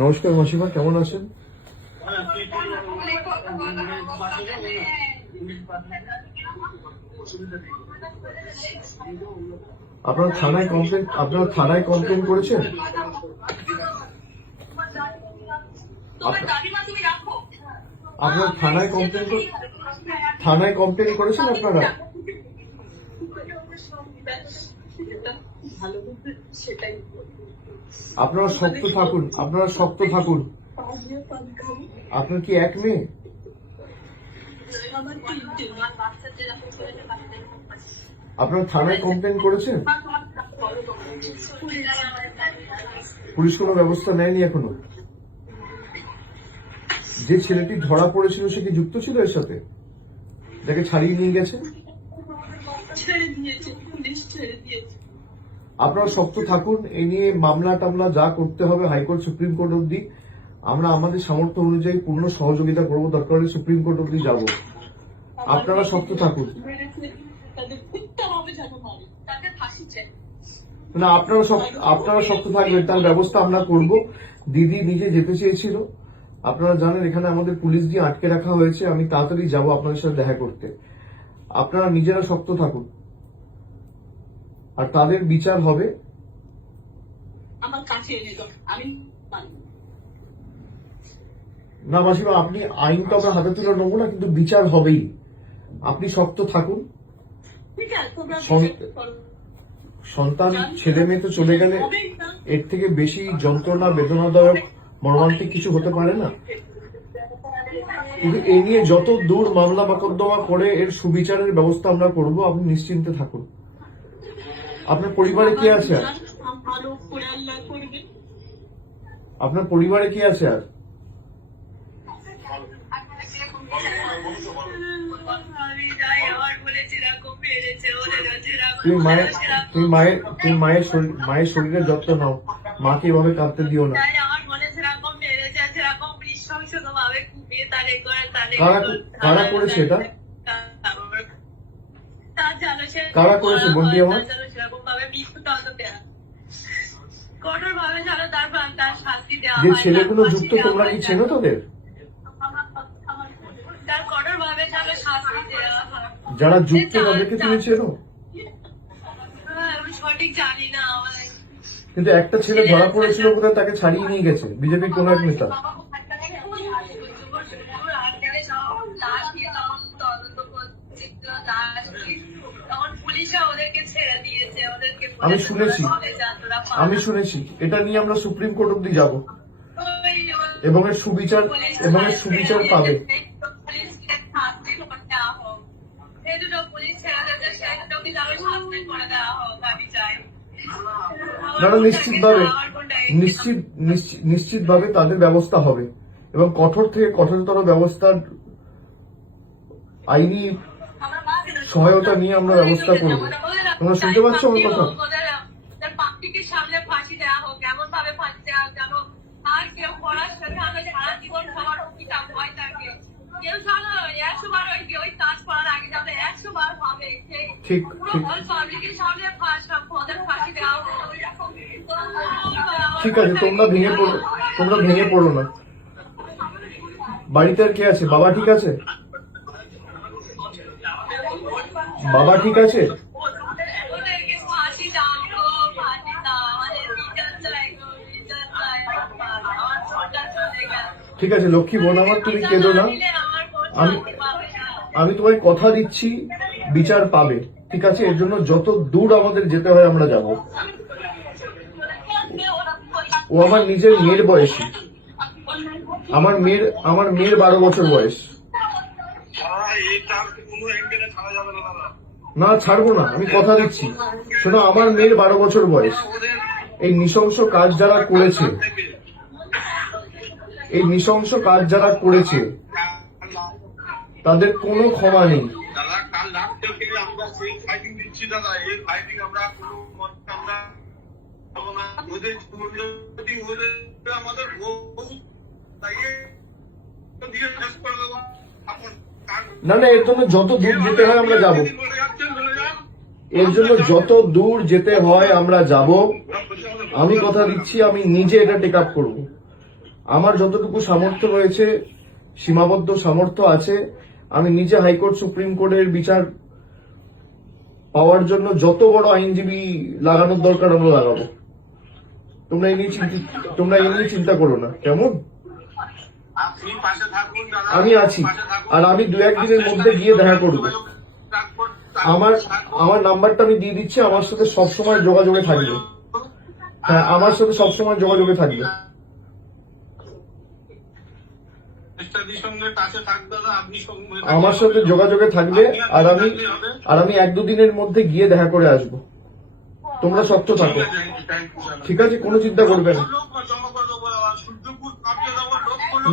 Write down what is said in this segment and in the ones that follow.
নমস্কার মাসিমা, কেমন আছেন? আপনার থানায় কমপ্লেন করেছেন? আপনার থানায় কমপ্লেন করেছেন আপনারা? আপনারা শক্ত থাকুন। আপনার কি এক মেয়ে? আপনার থানায় কমপ্লেন করেছেন? পুলিশ কোনো ব্যবস্থা নেয়নি এখনো? যে ছেলেটি ধরা পড়েছিল সে কি যুক্ত ছিল এর সাথে, যাকে ছাড়িয়ে নিয়ে গেছে? আপনারা শক্ত থাকুন। এই নিয়ে মামলা টামলা যা করতে হবে হাইকোর্ট সুপ্রিম কোর্ট অব্দি আমরা আমাদের সামর্থ্য অনুযায়ী পূর্ণ সহযোগিতা করবো। দরকার হলে সুপ্রিম কোর্ট অব্দি যাব। আপনারা শক্ত থাকুন। না, আপনারা শক্ত থাকবেন, তার ব্যবস্থা আমরা করব। দিদি নিজে যেতে চেয়েছিল, আপনারা জানেন এখানে আমাদের পুলিশ দিয়ে আটকে রাখা হয়েছে। আমি তাড়াতাড়ি যাব আপনাদের সাথে দেখা করতে। আপনারা নিজেরা শক্ত থাকুন, আর তাদের বিচার হবে। না মাসিমা, আপনি আইন তো আমরা হাতে তুলে নেবো না, কিন্তু বিচার হবেই। আপনি শক্ত থাকুন। সন্তান ছেলে মেয়ে তো চলে গেলে এর থেকে বেশি যন্ত্রণা, বেদনাদায়ক, মর্মান্তিক কিছু হতে পারে না। কিন্তু এ নিয়ে যত দূর মামলা মোকদ্দমা করে এর সুবিচারের ব্যবস্থা আমরা করব। আপনি নিশ্চিন্তে থাকুন। আপনার পরিবারে কে আছে আর? আপনার পরিবারে কে আছে আর? তুমি মায়ের শরীরের যত্ন নাও। মাকে এভাবে কাঁদতে দিও না। কারা করেছে এটা? কারা করেছে বন্দি আমার? যে ছেলেগুলো যুক্ত, তোমরা কি চেনো তাদের? যারা যুক্ত তাদেরকে তুমি চেনো? কিন্তু একটা ছেলে ধরা পড়েছিল কোথায়, তাকে ছাড়িয়ে নিয়ে গেছে বিজেপির কোন এক নেতা। আমি শুনেছি। এটা নিয়ে আমরা সুপ্রিম কোর্ট অব্দি যাব এবং এর সুবিচার পাবে। নিশ্চিতভাবে তাদের ব্যবস্থা হবে এবং কঠোর থেকে কঠোরতর ব্যবস্থার আইনি সহায়তা নিয়ে আমরা ব্যবস্থা করব। তোমরা শুনতে পাচ্ছ আমার কথা? ঠিক আছে, তোমরা ভেঙে পড়ো না। বাড়িতে আর কে আছে? বাবা ঠিক আছে? ঠিক আছে লক্ষ্মী বোন আমার, তুমি কেঁদো না। আমি তোমায় কথা দিচ্ছি বিচার পাবে। ঠিক আছে, এর জন্য যত দূর আমাদের যেতে হয় আমরা যাব। ও আমার নিজের মেয়ের বয়সী। আমার মেয়ের 12 বছর বয়স। না ছাড়বো না, আমি কথা দিচ্ছি। শোনো, আমার মেয়ের 12 বছর বয়স। এই নৃশংস কাজ যারা করেছে তাদের কোনো ক্ষমা নেই। না, এর জন্য যত দূর যেতে হয় আমরা যাব। এর জন্য যত দূর যেতে হয় আমরা যাব। আমি কথা দিচ্ছি আমি নিজে এটা টেক আপ করবো। আমার যতটুকু সামর্থ্য রয়েছে, সীমাবদ্ধ সামর্থ্য আছে, আমি নিজে হাইকোর্ট সুপ্রিম কোর্টের বিচার পাওয়ার জন্য যত বড় আইনজীবী লাগানোর দরকার আমরা লাগাবো। তোমরা এই নিয়ে চিন্তা করো না, কেমন? আপনি পাশে থাকুন, আমি আছি, আর আমি 2-1 দিনের মধ্যে গিয়ে দেখা করবো। আমার নাম্বারটা আমি দিয়ে দিচ্ছি, আমার সাথে সবসময় যোগাযোগে থাকবে। হ্যাঁ, আমার সাথে সবসময় যোগাযোগে থাকবে। আমার সাথে যোগাযোগে থাকবে, আর আমি 1-2 দিনের মধ্যে গিয়ে দেখা করে আসবো। তোমরা শক্ত থাকো, ঠিক আছে? কোনো চিন্তা করবে না।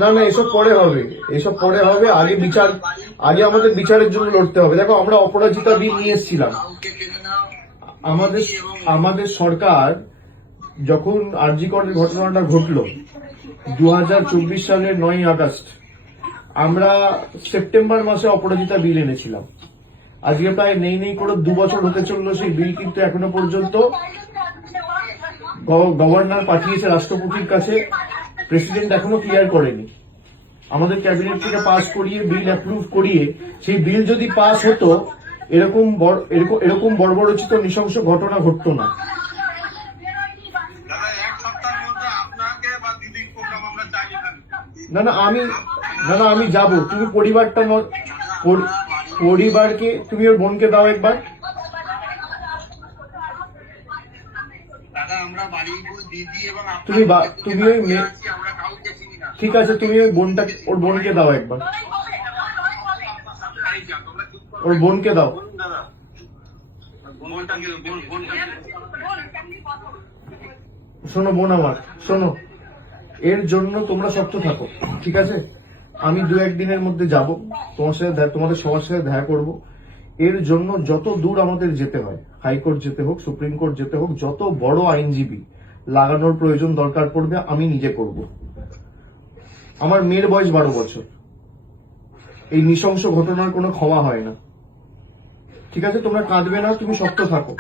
না না, এসব পরে হবে, এসব পরে হবে। আগে আমাদের বিচারের জন্য লড়তে হবে। দেখো, আমরা অপরাজিতা বিল নিয়ে এসেছিলাম। আমাদের সরকার যখন আরজি করের ঘটনাটা ঘটলো 2024 সালের 9ই আগস্ট, আমরা সেপ্টেম্বর মাসে অপরাজিতা বিল এনেছিলাম। আজকে প্রায় নেই করে 2 বছর হতে চললো সেই বিল, কিন্তু এখনো পর্যন্ত গভর্নর পাঠিয়েছে রাষ্ট্রপতির কাছে, প্রেসিডেন্ট এখনো ক্লিয়ার করেনি। আমাদের ক্যাবিনেট থেকে পাস করিয়ে, বিল অ্যাপ্রুভ করিয়ে, সেই বিল যদি পাস হতো, এরকম বর্বরচিত নৃশংস ঘটনা ঘটতো না। না না, আমি যাব। তুমি পরিবারকে, তুমি ওর বোনকে দাও একবার। তুমি ওই ঠিক আছে, তুমি ওর বোনকে দাও একবার, ওর বোনকে দাও। শোনো বোন আমার, শোনো, এর জন্য তোমরা শক্ত থাকো, ঠিক আছে? আমি 2-1 দিনের মধ্যে যাব, তোমাদের সবার সাথে দেখা করব। এর জন্য যত দূর আমাদের যেতে হয়, হাইকোর্ট যেতে হোক, সুপ্রিম কোর্ট যেতে হোক, যত বড় আইনজীবী লাগানোর প্রয়োজন দরকার পড়বে, আমি নিজে করব। আমার মেয়ের বয়স 12 বছর। এই নৃশংস ঘটনার কোনো ক্ষমা হয় না, ঠিক আছে? তোমরা কাঁদবে না, তুমি শক্ত থাকো,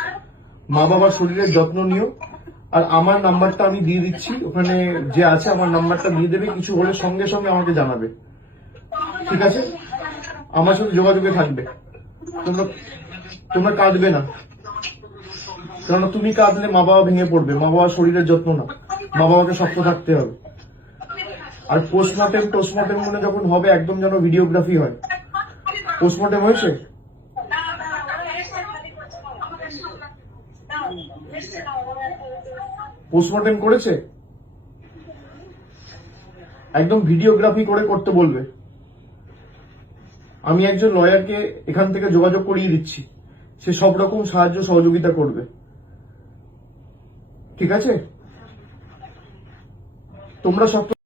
মা বাবার শরীরের যত্ন নিও। আর আমার নাম্বারটা আমি দিয়ে দিচ্ছি, ওখানে যে আছে আমার নাম্বারটা দিয়ে দেবে, কিছু হলে সঙ্গে সঙ্গে আমাকে জানাবে, ঠিক আছে? আমার সাথে যোগাযোগে থাকবে। তোমরা কাঁদবে না, কারণ তুমি কাঁদলে মা বাবা ভেঙে পড়বে। মা বাবার শরীরের যত্ন না, মা বাবাকে শক্ত থাকতে হবে। আর পোস্টমর্টেম মনে যখন হবে, একদম যেন ভিডিওগ্রাফি হয়। পোস্টমর্টেম হয়েছে? পোস্টমর্টেম করেছে? একদম ভিডিওগ্রাফি করে করতে বলবে। আমি একজন লয়ারকে এখান থেকে যোগাযোগ করিয়ে দিচ্ছি, সে সব রকম সাহায্য সহযোগিতা করবে, ঠিক আছে? তোমরা সব